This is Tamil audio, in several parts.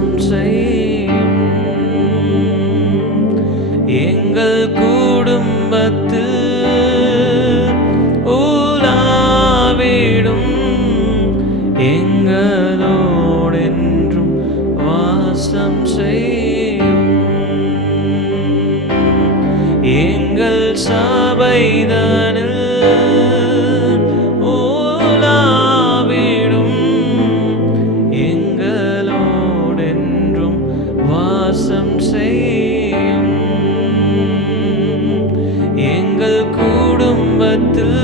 வாசம் செய்யும். எங்கள் குடும்பத்தில் உலாவிடும், எங்களோடென்றும் வாசம் செய்யும். எங்கள் சபைதனில் உலாவிடும், எங்களோடென்றும் வாசம் செய்யும். எங்கள் குடும்பத்தில்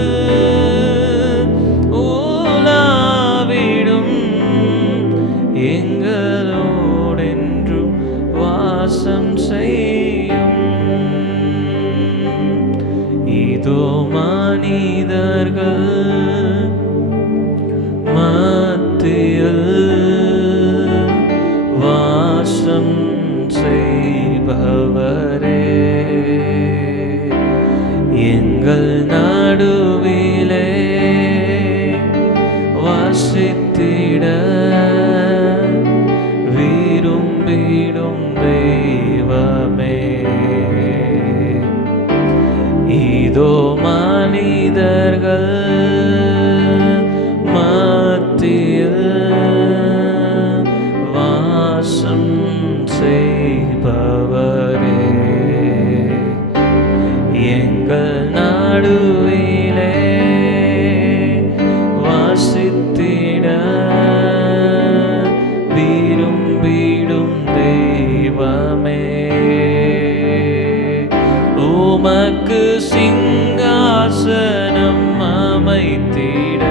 உலாவிடும், எங்களோடென்றும் வாசம் செய்யும். இதோ மனிதர்கள் மத்தியில் வாசம் செய்பவரே, எங்கள் நடுவிலே வாசித்திட விரும்பிடும் தெய்வமே. இதோ மனிதர்கள் மத்தியில் வாசம் செய்பவரே, எங்கள் நடுவிலே வாசித்திட விரும்பிடும் தெய்வமே. உமக்கு சிங்காசனம் அமைத்திட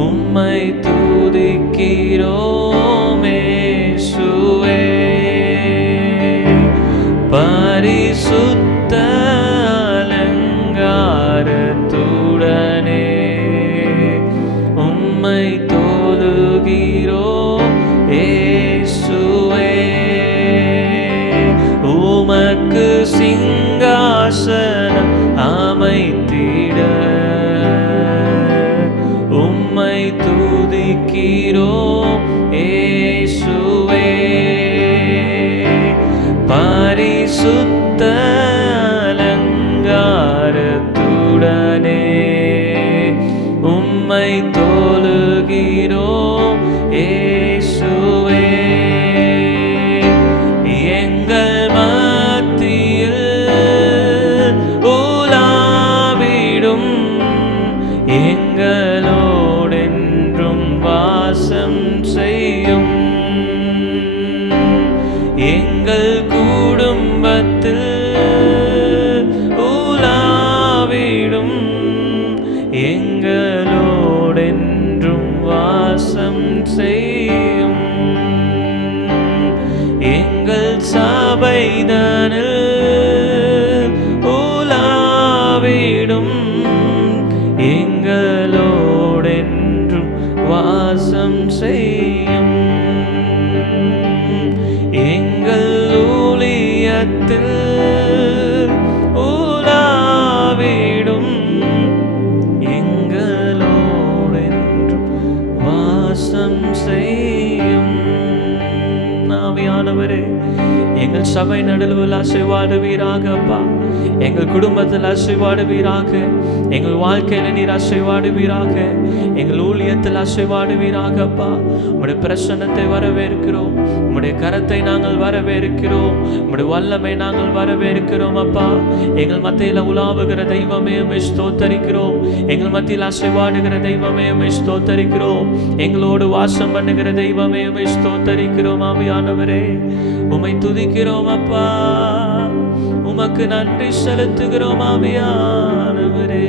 உம்மை துதிக்கிறோமே இயேசுவே. பரிசுத்த அலங்காரத்துடனே உம்மை தொழுகிறோம் இயேசுவே. உமக்கு சிங்காசனம் அமைத்திட உம்மை துதிக்கிறோம் இயேசுவே. பரிசுத்த அலங்காரத்துடனே உம்மை தொழுகிறோம் இயேசுவே. எங்கள் மத்தியில் உலாவிடும், எங்களோடென்றும் வாசம் செய்யும். எங்கள் குடும்பத்தில் உலாவிடும், எங்களோடென்றும் வாசம் செய்யும். எங்கள் சபைதனில் உலாவிடும், எங்களோடென்றும் வாசம் செய்யும். எங்கள் ஊழியத்தில் உலாவிடும், எங்களோடென்றும் வாசம் செய்யும். ஆவியானவரே, எங்கள் சபை நடுவில் ஆசீர்வாடுவீராக அப்பா. எங்கள் குடும்பத்தில் ஆசீர்வாடுவீராக. எங்கள் வாழ்க்கையில் நீர் ஆசீர்வாடுவீராக. எங்கள் ஊழியத்தில் ஆசீர்வாடுவீராக அப்பா. உம்முடைய பிரசன்னத்தை வரவேற்கிறோம். உம்முடைய கரத்தை நாங்கள் வரவேற்கிறோம். உம்முடைய வல்லமை நாங்கள் வரவேற்கிறோம் அப்பா. எங்கள் மத்தியில் உலாவுகிற தெய்வமே உம்மை ஸ்தோத்தரிக்கிறோம். எங்கள் மத்தியில் ஆசீர்வாடுகிற தெய்வமே உம்மை ஸ்தோத்தரிக்கிறோம். எங்களோடு வாசம் பண்ணுகிற தெய்வமே உம்மை ஸ்தோத்தரிக்கிறோம். ஆவியானவரே, உம்மை துதிக்கிறோம் அப்பா. உமக்கு நன்றி செலுத்துகிறோம் ஆவியானவரே.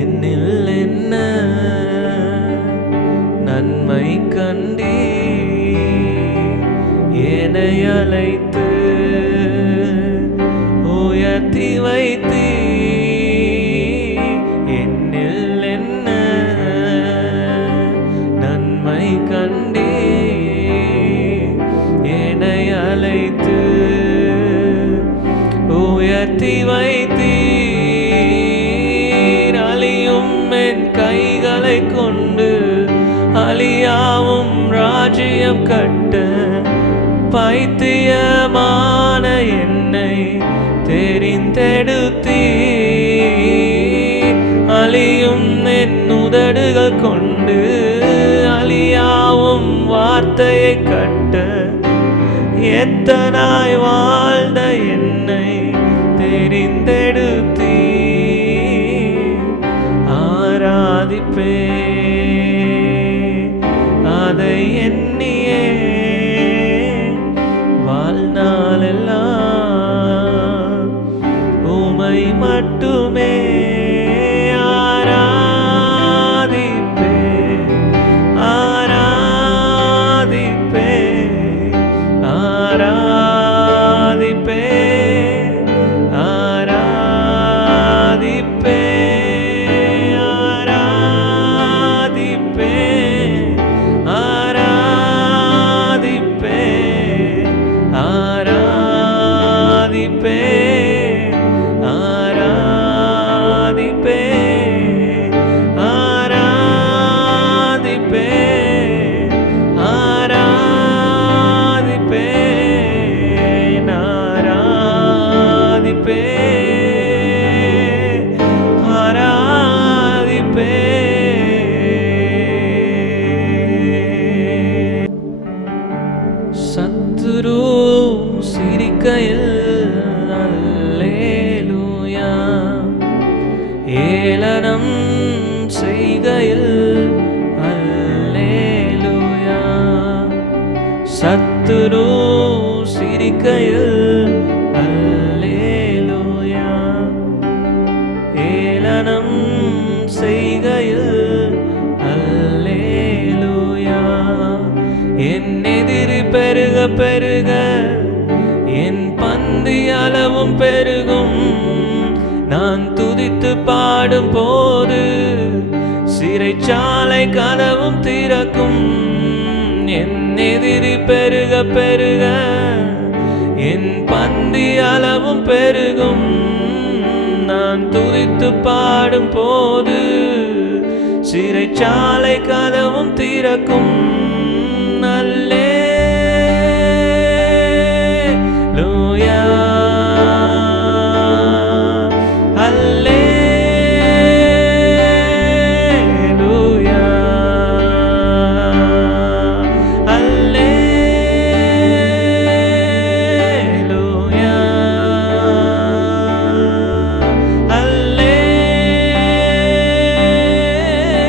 என்னில் என்ன நன்மை கண்டே என்னை அழைத்து உயர்த்தி வைத்தீ. என்னில் என்ன நன்மை கண்டே என்னை அழைத்து உயர்த்தி வைத்தீர். அழியும் என் கைகள் வார்த்தை கொண்டு அழியாவும் ராஜ்யம் கட்ட பைத்தியமான என்னை தெரிந்தெடுத்தீ. அழியும் என் உதடுகள் கொண்டு அழியாவும் வார்த்தையை கட்ட எத்தனாய் வாழ்ந்த என்னை தெரிந்தெடுத்தீ. ஆராதிப்பே அதை எண்ணியே வாழ்நாளெல்லாம் உமை மட்டுமே ஆராதிப்பே ஆராதிப்பே ஆராதிப்பே ஆராதிப்பே சத்துரு சிரிக்கையில் அல்லேலூயா, ஏளனம் செய்கையில் அல்லேலூயா. சத்துரு சிரிக்கையில் அல்லேலூயா, ஏளனம் செய்கையில் அல்லேலூயா. என் எதிரி பெருக பெருக என் பந்தி அளவும் பெருகும். நான் துதித்து பாடும் போது சிறைச்சாலை கதவும் திறக்கும். என் எதிரி பெருக பெருக என் பந்தி அளவும் பெருகும். நான் துதித்து பாடும் போது சிறைச்சாலை கதவும் திறக்கும். அல்லேலூயா, அல்லேலூயா, அல்லேலூயா,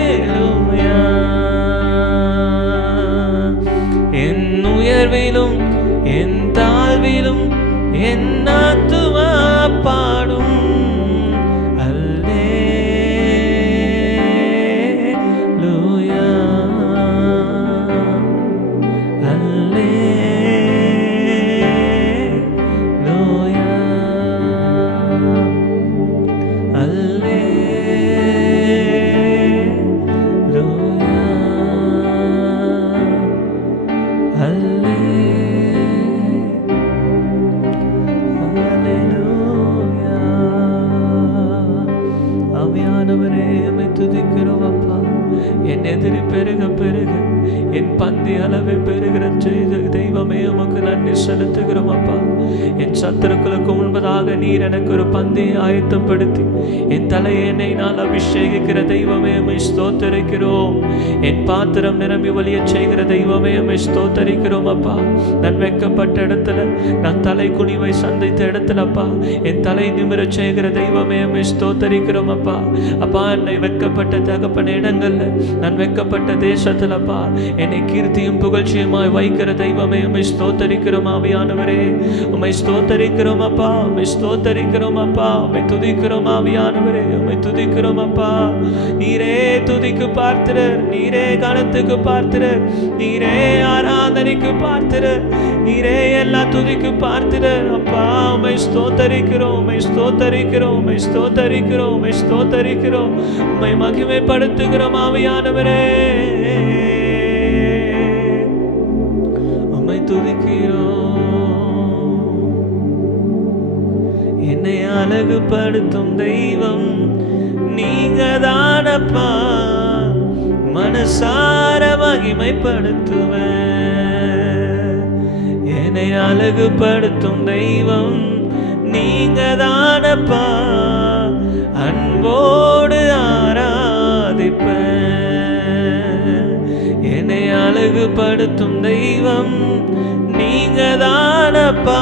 அல்லேலூயா. என் உயர்விலும் என் தாழ்விலும் என் ஆத்துமா பாடும். அல்லேலூயா, அல்லேலூயா, ஆவியானவரே உம்மை துதிக்கிறோம் அப்பா. என் எதிரி பெருக பெருக என் பந்தி அளவை பெருகிற செய்த தெய்வமே உமக்கு நன்றி செலுத்துகிறோம் அப்பா. என் சத்துருக்களுக்கு முன்பதாக நீர் எனக்கு ஒரு பந்தியை ஆயத்தப்படுத்தி என் தலையெண்ணை நான் அபிஷேகிக்கிற தெய்வமே உம்மை ஸ்தோத்தரிக்கிறோம். என் பாத்திரம் நிரம்பி வழிய செய்கிற தெய்வமே உம்மை ஸ்தோத்தரிக்கிறோம் அப்பா. நான் வெட்கப்பட்ட இடத்துல, நான் தலை குனிவை சந்தித்த இடத்துலப்பா என் தலை நிமிர செய்கிற தெய்வமே உம்மை ஸ்தோத்தரிக்கிறோம் அப்பா. அப்பா, என்னை வெட்கப்பட்ட தகப்பன இடங்கள்ல, நான் வெட்கப்பட்ட தேசத்துலப்பா என்னை கீர்த்தியும் புகழ்ச்சியுமாய் வைக்கிற தெய்வமே உம்மை ஸ்தோத்தரிக்கிறோம் ஆவியானவரே. உம்மை ஸ்தோத்தரிக்கிறோம் அப்பா, உம்மை ஸ்தோத்தரிக்கிறோம் அப்பா, உம்மை துதிக்கிறோம் ஆவியானவரே, உம்மை துதிக்கிறோம் அப்பா. நீரே துதிக்கு பார்த்திரர், நீரே கனத்துக்கு பார்த்திரர், நீரே ஆராதனைக்கு பார்த்திரர், நீரே எல்லா துதிக்கு பார்த்திரர் அப்பா. உம்மை ஸ்தோத்தரிக்கிறோம், உம்மை ஸ்தோத்தரிக்கிறோம், உம்மை ஸ்தோத்தரிக்கிறோம், உம்மை ஸ்தோத்தரிக்கிறோம், உம்மை மகிமைப்படுத்துகிறோம் ஆவியானவரே. உம்மை துதிக்கிறோம். என்னை அழகுபடுத்தும் தெய்வம் நீங்க தானப்பா. மனசார மகிமைப்படுத்துவேன். என்னை அழகுபடுத்தும் தெய்வம் நீங்க தானப்பா, அன்போடு ஆராதிப்பேன். என்னை அழகுபடுத்தும் தெய்வம் நீங்க தானப்பா,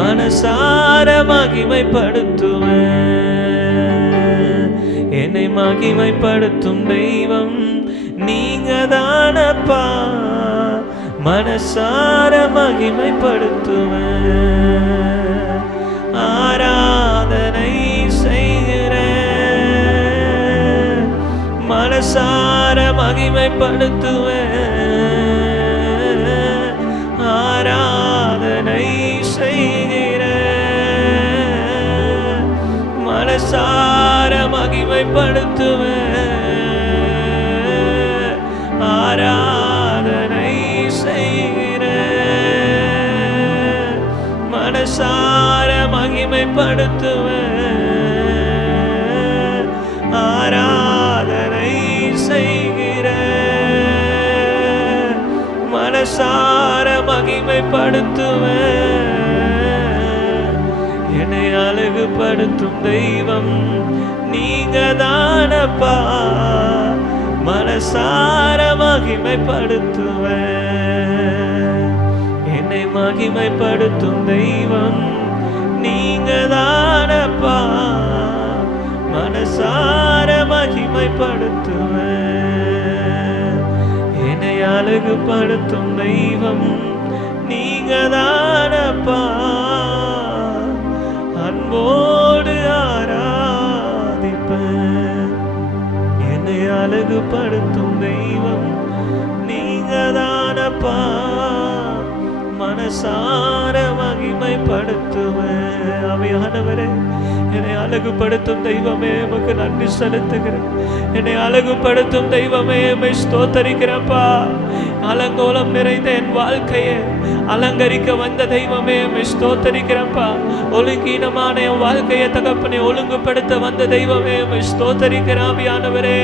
மனசார மகிமைப்படுத்துவேன். என்னை மகிமைப்படுத்தும் தெய்வம் நீங்க தானப்பா, மனசார மகிமைப்படுத்துவேன். ஆராதனை செய்கிறேன், மனசார மகிமைப்படுத்துவேன். ஆராதனை செய்கிறேன், மனசார மகிமைப்படுத்துவேன். ஆராதனை செய்கிறேன், மனசார மகிமைப்படுத்துவேன். ஆராதனை செய்கிறேன், மனசார மகிமைப்படுத்துவேன். என்னை அழகுபடுத்தும் தெய்வம் நீங்க தானப்பா, மனசார மகிமைப்படுத்துவேன். என்னை மகிமைப்படுத்தும் தெய்வம் நீங்க தானப்பா, மனசார மகிமைப்படுத்துவேன். என்னை அழகுபடுத்தும் தெய்வம் நீங்க தானப்பா, அன்போடு ஆராதிப்பேன். என்னை அழகுபடுத்தும் தெய்வம் நீங்க தானப்பா, மனசார மகிமைப்படுத்துவேன். ஆவியானவரே, என்னை அழகுபடுத்தும் தெய்வமே உமக்கு நன்றி செலுத்துகிறேன். என்னை அழகுபடுத்தும் தெய்வமே உம்மை ஸ்தோத்தரிக்கிறப்பா. அலங்கோலம் நிறைந்த என் வாழ்க்கையை அலங்கரிக்க வந்த தெய்வமே உம்மை ஸ்தோத்தரிக்கிறப்பா. ஒழுங்கீனமான என் வாழ்க்கையை தகப்பனை ஒழுங்குபடுத்த வந்த தெய்வமே உம்மை ஸ்தோத்தரிக்கிற ஆவியானவரே.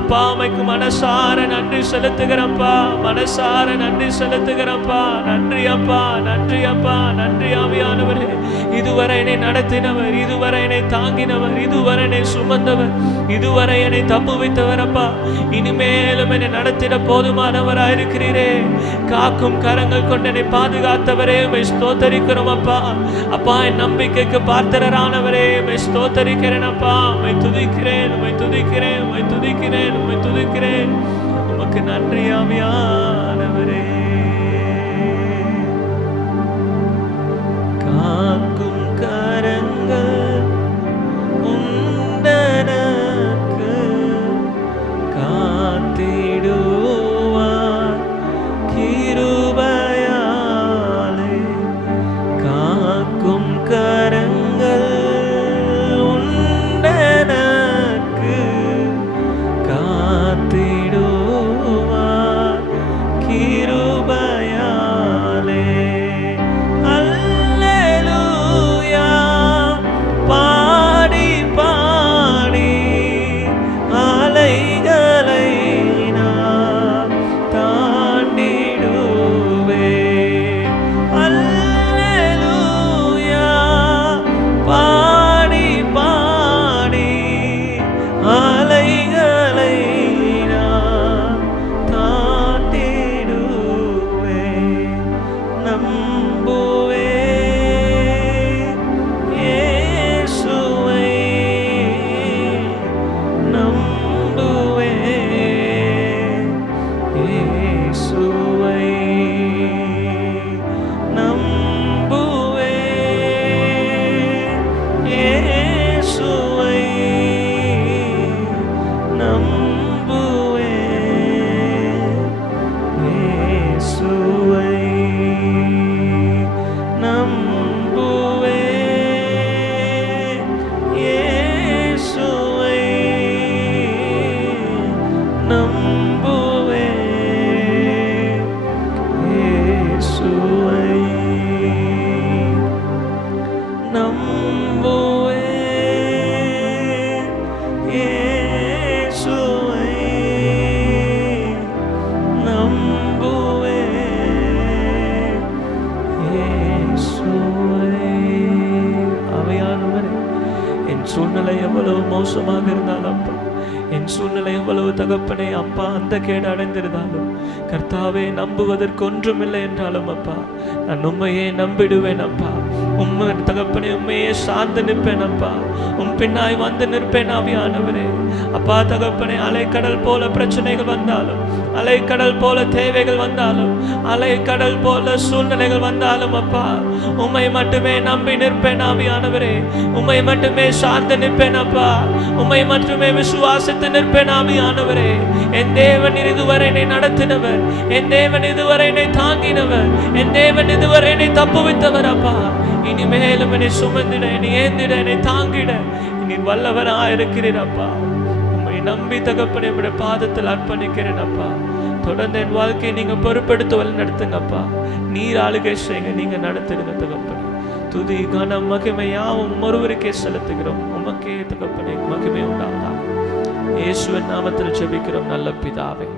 அப்பா, உமக்கு மனசார நன்றி செலுத்துகிறப்பா, மனசார நன்றி செலுத்துகிறப்பா. நன்றி அப்பா, நன்றி அப்பா, நன்றி ஆவியானவரே. இதுவரை என்னை நடத்தினவர், இதுவரை என்னை தாங்கினவர், இதுவரை என்னை சுமந்தவர், இதுவரை என்னை தப்புவித்தவர் அப்பா. இனிமேலும் என்னை நடத்திட போதுமானவராயிருக்கிறீரே. காக்கும் கரங்கள் கொண்டு என்னை பாதுகாத்தவரே உம்மை ஸ்தோத்தரிக்கிறோம் அப்பா. அப்பா, என் நம்பிக்கைக்கு பாத்திரரானவரே உம்மை ஸ்தோத்தரிக்கிறேன் அப்பா. உம்மை துதிக்கிறேன், உம்மை துதிக்கிறேன், உம்மை துதிக்கிறேன், உம்மை துதிக்கிறேன். உமக்கு நன்றி ஆவியானவரே. காக்கும் கரங்கள் உண்டனக்கு காத்திடுவார் கிருபையாலே. காக்கும் கரங்கள் உண்டனக்கு காத்திடுவார் கிருபையாலே. அல்லேலூயா. மோசமாக இருந்தாலும் அப்பா, என் சூழ்நிலை எவ்வளவு தகப்பனே அப்பா அந்த கேடு அடைந்திருந்தாலும் கர்த்தாவே, நம்புவதற்கு ஒன்றுமில்லை என்றாலும் அப்பா, நான் உண்மையே நம்பிடுவேன் அப்பா. உண்மை தகப்பனே, உண்மையே சார்ந்து நிற்பேன் அப்பா. உன் பின்னாய் வந்து நிற்பேன் ஆவியானவரே. அப்பா தகப்பனே, அலைக்கடல் போல பிரச்சனைகள் வந்தாலும், அலைக்கடல் போல தேவைகள் வந்தாலும், அலைக்கடல் போல சூழ்நிலைகள் வந்தாலும் அப்பா, உம்மை மட்டுமே நம்பி நிற்பேன் ஆவியானவரே. உம்மை மட்டுமே சார்ந்து நிற்பேன் அப்பா. உம்மை மட்டுமே விசுவாசித்து நிற்பேன் ஆவியானவரே. என் தேவன் இதுவரை என்னை நடத்தினவர், என் தேவன் இதுவரை என்னை தாங்கினவர், என் தேவன் இதுவரை என்னை தப்புவித்தவர் அப்பா. இனிமேலும் என்னை சுமந்திட, என்னை ஏந்திட, என்னை தாங்கிட நீ வல்லவராயிருக்கிறீர் அப்பா. உம்மை நம்பி தகப்பனே உம்முடைய பாதத்தில் அர்ப்பணிக்கிறேன் அப்பா. தொடர்ந்து என் வாழ்க்கையை நீங்க பொறுப்பெடுத்து வழி நடத்துங்கப்பா. நீர் ஆளுகை செய்யுங்க, நீங்க நடத்துங்க தகப்பனே. துதி கனம் மகிமை யாவும் ஒருவருக்கே செலுத்துகிறோம். உமக்கே தகப்பனே மகிமை உண்டாவதாக. இயேசுவின் நாமத்தில் ஜெபிக்கிறோம் நல்ல பிதாவே.